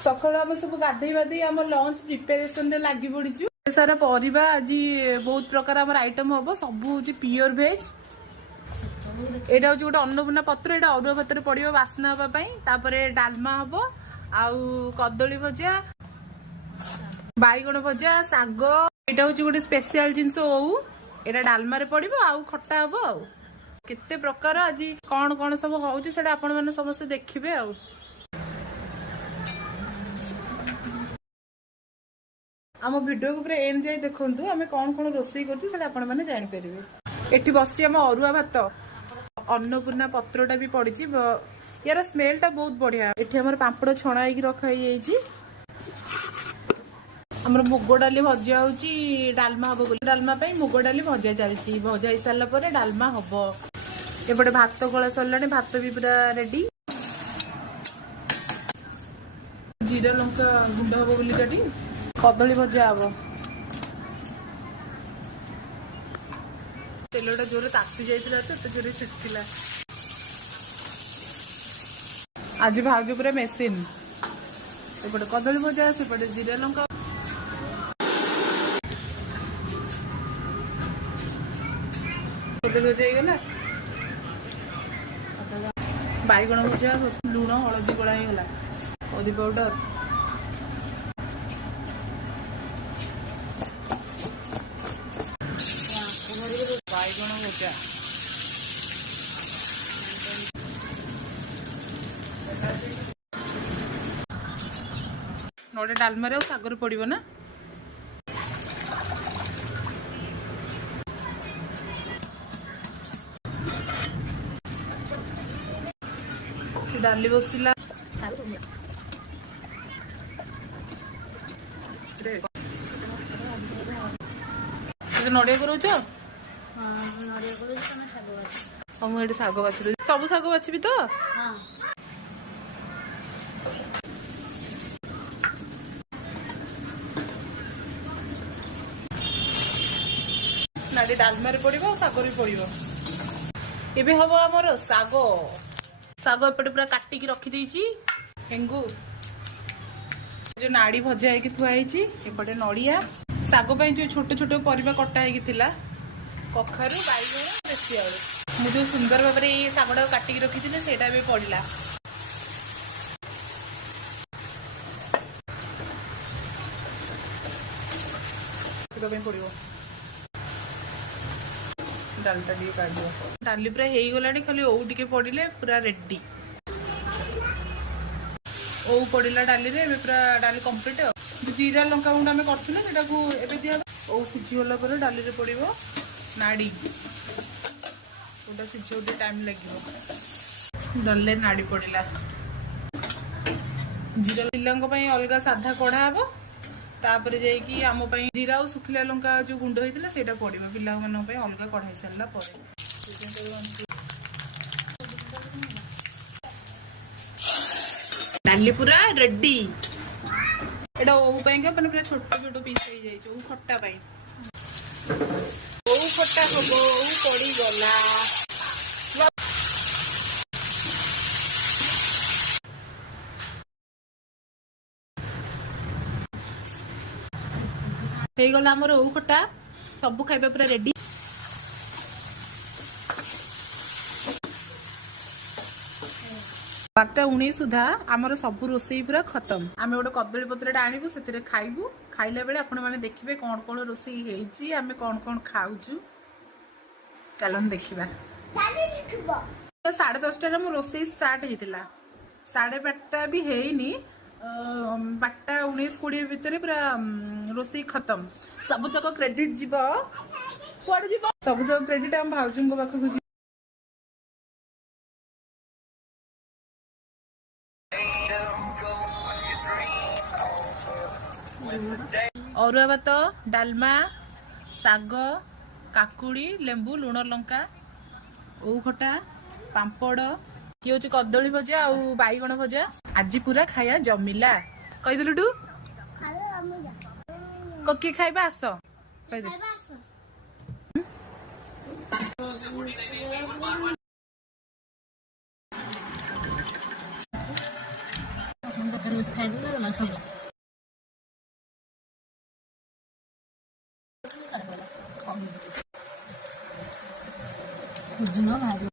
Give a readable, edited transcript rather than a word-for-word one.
सकाल आम सब गाधे बाधे आम लंच प्रिपेरेसन लगी पड़ू सारा परिबा आज बहुत प्रकार आम आइटम हम सब हूँ प्योर भेज एटा हूँ गोटे अन्नपूर्णा पत्र एटा अरुआ भात पड़ो बास्ना हाँपाई डालमा हम आउ कदली भजा बैगण भजा शाग एटा हूँ गोटे स्पेशल जिनस ओऊ एटा डालमा पड़ो आउ खट्टा हम आउ केते प्रकार आज कौन कौन सब होउची सेटा आपण माने समस्त देखिबे आउ आम वीडियो को पूरा एंड जाए देखंतु आमे कौन कौन रोसई करछि सेटा आपण माने जानि परिबे। एठी बसछि आम अरुआ भात अन्नपूर्णा पत्रटा भी पड़िछि यार स्मेलटा बहुत बढ़िया। एठी हमर पापड़ छणा होइकी रखा होइछि हमर मुग डाली भजा होउछि डालमा हबो बोली डालमा पई मुग डाली भजा चलछि भजा होई साला परे डालमा हबो एपटे भात गला सरलानी भात भी पूरा रेडी जीरा लंका गुंड हबो बोली काटी कदली भजा हम तेलटा जोर ताती जाइला तो जोर छिटकिला आज भाग्य पूरा मेसीन एपटे कदली भजा सेपटे जीरा लंका कदली भजा ହେଇଗଲା बैगण भजा लुण हलदी गोला ହେଇଗଲା हलदी पाउडर बैगण भजा नोटे डालमा रे सागर पड़िबो ना डाली बसला नड़िया करूच मुझे शाग बाछी सब शाग बाछी तो नाड़ी डालमा पड़ो शाग भी पड़ो एबे हम आमर शाग शाग एपटे पूरा काटिकी रखी हेंगु जो नाड़ी भजा होगी थुआई एपटे नड़िया शाग जो छोट छोट परिबा कटा होता कखारु बैगण देशी आलू मुझे सुंदर भाव में शागटा काटिकी रखी से पड़ा पड़ो डालटा टे काट डाली पूरा हो गला खाली ओ टे पड़े पूरा रेडी ओ पड़ा डाली रे पूरा डाली कंप्लीट जीरा लंका गुंड आम करते दिया ओ सीझीगला डाली पड़ो नाड़ी गोटा सीझे टाइम लगे डल्ले नाड़ी पड़ा जीरा पिला अलग साधा कढ़ा हम तापर जाइए आम जीरा और सुखिला लंका जो गुंड होता है पड़ो पिला अलग कढ़ाई सारा डाली पूरा रेडी एटा ओऊ पाइंका माने पूरा छोट छोट पीस हो जाई ओ खट्टा पाई ओ खट्टा हबो ओ पड़ी गला हे गला हमर ओ खट्टा सब खाइबा पूरा रेडी 12:19 सुधा आमर सब रोसई पूरा खत्म आम गोटे कदली पत्र आणबू से खाइबू खाइला बेले आपण मैंने देखिए कौन कौन रोसई होती आम कौन कौन खाऊचु चलन देखा 10:30 मो रोसई स्टार्ट होता 12:30 भी हैनी 12:19-20 भितर पूरा रोसई खत्म सब तक क्रेडिट जीव सब तक क्रेडिट आम भाउजी पाखक अरुआ भात डालमा शाग काकुड़ी लेंबू लुण लंका ओ खटा पांपड़ ये हूँ कदली भजा और बैगण भजा आज पूरा खाया जमिला कहीदेलु टू किए खाइबा आस ଖାଇଦେଲେ ନା ସଇଲା। ସୁଜୁନ ଭାରି